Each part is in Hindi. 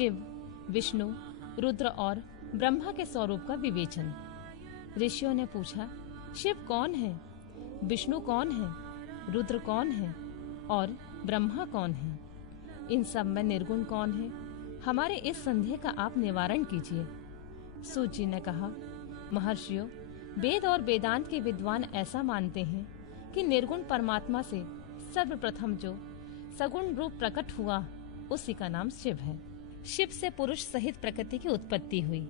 शिव, विष्णु, रुद्र और ब्रह्मा के स्वरूप का विवेचन। ऋषियों ने पूछा, शिव कौन है, विष्णु कौन है, रुद्र कौन है और ब्रह्मा कौन है? इन सब में निर्गुण कौन है? हमारे इस संदेह का आप निवारण कीजिए। सूत जी ने कहा, महर्षियों, वेद और वेदांत के विद्वान ऐसा मानते हैं कि निर्गुण परमात्मा से सर्वप्रथम जो सगुण रूप प्रकट हुआ उसी का नाम शिव है। शिव से पुरुष सहित प्रकृति की उत्पत्ति हुई।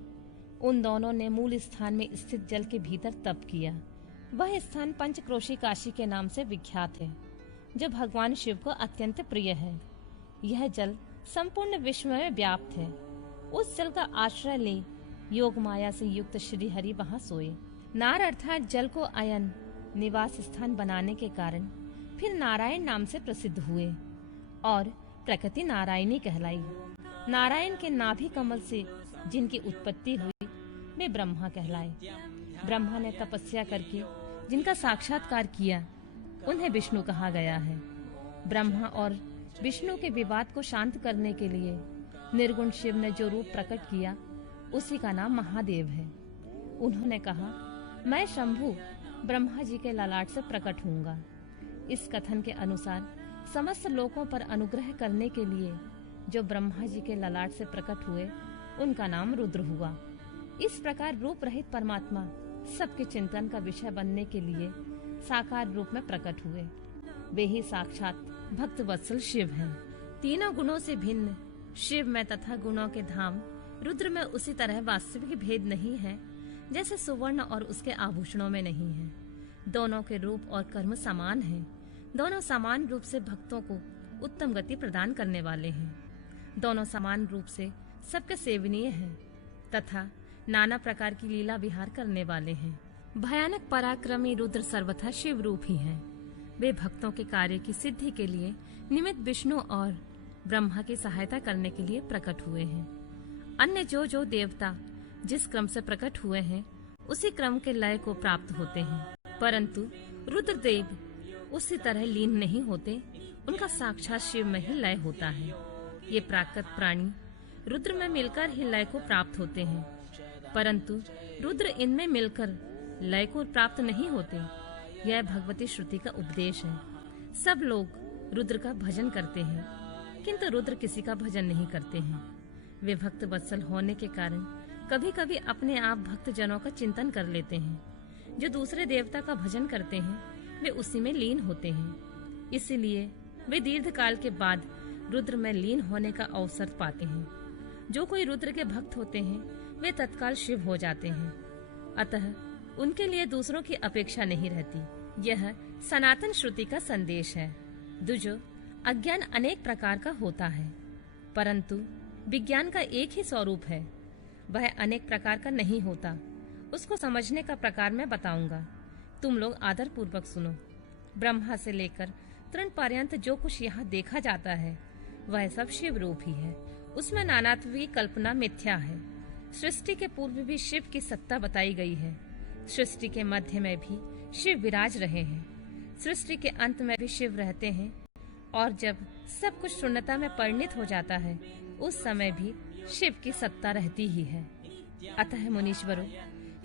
उन दोनों ने मूल स्थान में स्थित जल के भीतर तप किया। वह स्थान पंचक्रोशी काशी के नाम से विख्यात है, जो भगवान शिव को अत्यंत प्रिय है। यह जल संपूर्ण विश्व में व्याप्त है। उस जल का आश्रय ले योग माया से युक्त श्री हरि वहाँ सोए। नार अर्थात जल को अयन निवास स्थान बनाने के कारण फिर नारायण नाम से प्रसिद्ध हुए और प्रकृति नारायणी कहलाई। नारायण के नाभि कमल से जिनकी उत्पत्ति हुई वे ब्रह्मा कहलाए। ब्रह्मा ने तपस्या करके जिनका साक्षात्कार किया उन्हें विष्णु कहा गया है। ब्रह्मा और विष्णु के विवाद को शांत करने के लिए निर्गुण शिव ने जो रूप प्रकट किया उसी का नाम महादेव है। उन्होंने कहा, मैं शंभु ब्रह्मा जी के ललाट से प्रकट होऊंगा। इस कथन के अनुसार समस्त लोकों पर अनुग्रह करने के लिए जो ब्रह्मा जी के ललाट से प्रकट हुए उनका नाम रुद्र हुआ। इस प्रकार रूप रहित परमात्मा सबके चिंतन का विषय बनने के लिए साकार रूप में प्रकट हुए। वे ही साक्षात भक्त वत्सल शिव हैं। तीनों गुणों से भिन्न शिव में तथा गुणों के धाम रुद्र में उसी तरह वास्तविक भेद नहीं है जैसे सुवर्ण और उसके आभूषणों में नहीं है। दोनों के रूप और कर्म समान हैं। दोनों समान रूप से भक्तों को उत्तम गति प्रदान करने वाले हैं। दोनों समान रूप से सबके सेवनीय हैं तथा नाना प्रकार की लीला विहार करने वाले हैं। भयानक पराक्रमी रुद्र सर्वथा शिव रूप ही हैं। वे भक्तों के कार्य की सिद्धि के लिए निमित्त विष्णु और ब्रह्मा की सहायता करने के लिए प्रकट हुए हैं। अन्य जो देवता जिस क्रम से प्रकट हुए हैं उसी क्रम के लय को प्राप्त होते हैं, परंतु रुद्रदेव उसी तरह लीन नहीं होते। उनका साक्षात शिव में ही लय होता है। ये प्राकृत प्राणी रुद्र में मिलकर ही लय को प्राप्त होते हैं, परंतु रुद्र इनमें मिलकर लय को प्राप्त नहीं होते। यह भगवती श्रुति का उपदेश है। सब लोग रुद्र का भजन करते हैं, किंतु रुद्र किसी का भजन नहीं करते हैं। वे भक्त वत्सल होने के कारण कभी कभी अपने आप भक्त जनों का चिंतन कर लेते हैं। जो दूसरे देवता का भजन करते हैं वे उसी में लीन होते हैं। इसीलिए वे दीर्घ काल के बाद रुद्र में लीन होने का अवसर पाते हैं। जो कोई रुद्र के भक्त होते हैं वे तत्काल शिव हो जाते हैं। अतः उनके लिए दूसरों की अपेक्षा नहीं रहती। यह सनातन श्रुति का संदेश है। दुजो अज्ञान अनेक प्रकार का होता है, परंतु विज्ञान का एक ही स्वरूप है। वह अनेक प्रकार का नहीं होता। उसको समझने का प्रकार मैं बताऊंगा। तुम लोग आदर पूर्वक सुनो। ब्रह्मा से लेकर तृण पर्यंत जो कुछ यहाँ देखा जाता है वह सब शिव रूप ही है। उसमें नानात्व की कल्पना मिथ्या है। सृष्टि के पूर्व भी शिव की सत्ता बताई गई है। सृष्टि के मध्य में भी शिव विराज रहे हैं। सृष्टि के अंत में भी शिव रहते हैं और जब सब कुछ शून्यता में परिणित हो जाता है उस समय भी शिव की सत्ता रहती ही है। अतः मुनीश्वरों,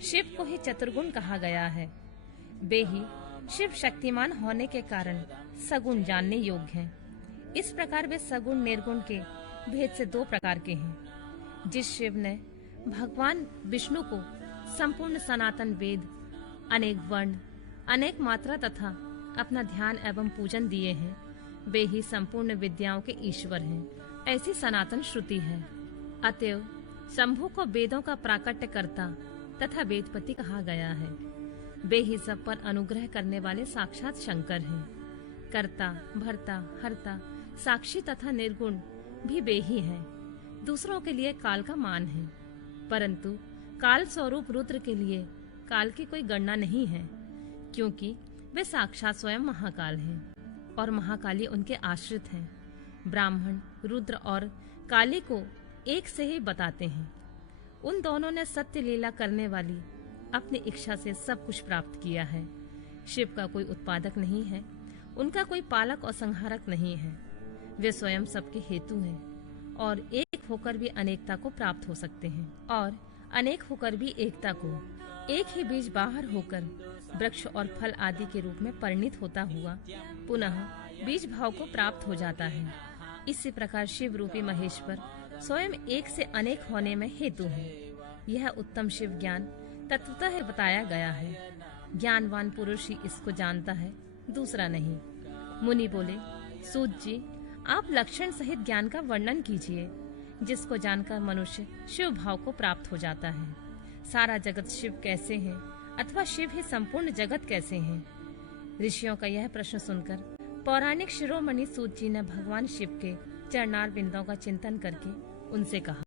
शिव को ही चतुर्गुण कहा गया है। वे ही शिव शक्तिमान होने के कारण सगुण जानने योग्य हैं। इस प्रकार वे सगुण निर्गुण के भेद से दो प्रकार के हैं। जिस शिव ने भगवान विष्णु को संपूर्ण सनातन वेद, अनेक वर्ण, अनेक मात्रा तथा अपना ध्यान एवं पूजन दिए हैं, वे ही संपूर्ण विद्याओं के ईश्वर हैं। ऐसी सनातन श्रुति है। अतएव शंभु को वेदों का प्राकट्य करता तथा वेदपति कहा गया है। वे ही सब पर अनुग्रह करने वाले साक्षात शंकर हैं। कर्ता, भर्ता, हर्ता, साक्षी तथा निर्गुण भी वे ही हैं। दूसरों के लिए काल का मान है, परंतु काल स्वरूप रुद्र के लिए काल की कोई गणना नहीं है, क्योंकि वे साक्षात स्वयं महाकाल हैं और महाकाली उनके आश्रित हैं। ब्राह्मण रुद्र और काली को एक से ही बताते हैं। उन दोनों ने सत्य लीला करने वाली अपनी इच्छा से सब कुछ प्राप्त किया है। शिव का कोई उत्पादक नहीं है, उनका कोई पालक और संहारक नहीं है। वे स्वयं सबके हेतु हैं और एक होकर भी अनेकता को प्राप्त हो सकते हैं और अनेक होकर भी एकता को। एक ही बीज बाहर होकर वृक्ष और फल आदि के रूप में परिणित होता हुआ पुनः बीज भाव को प्राप्त हो जाता है। इसी प्रकार शिव रूपी महेश्वर स्वयं एक से अनेक होने में हेतु है। यह उत्तम शिव ज्ञान तत्वतः बताया गया है। ज्ञानवान पुरुष ही इसको जानता है, दूसरा नहीं। मुनि बोले, सूत जी, आप लक्षण सहित ज्ञान का वर्णन कीजिए, जिसको जानकर मनुष्य शिव भाव को प्राप्त हो जाता है। सारा जगत शिव कैसे है अथवा शिव ही संपूर्ण जगत कैसे है? ऋषियों का यह प्रश्न सुनकर पौराणिक शिरोमणि सूत जी ने भगवान शिव के चरणार बिंदों का चिंतन करके उनसे कहा,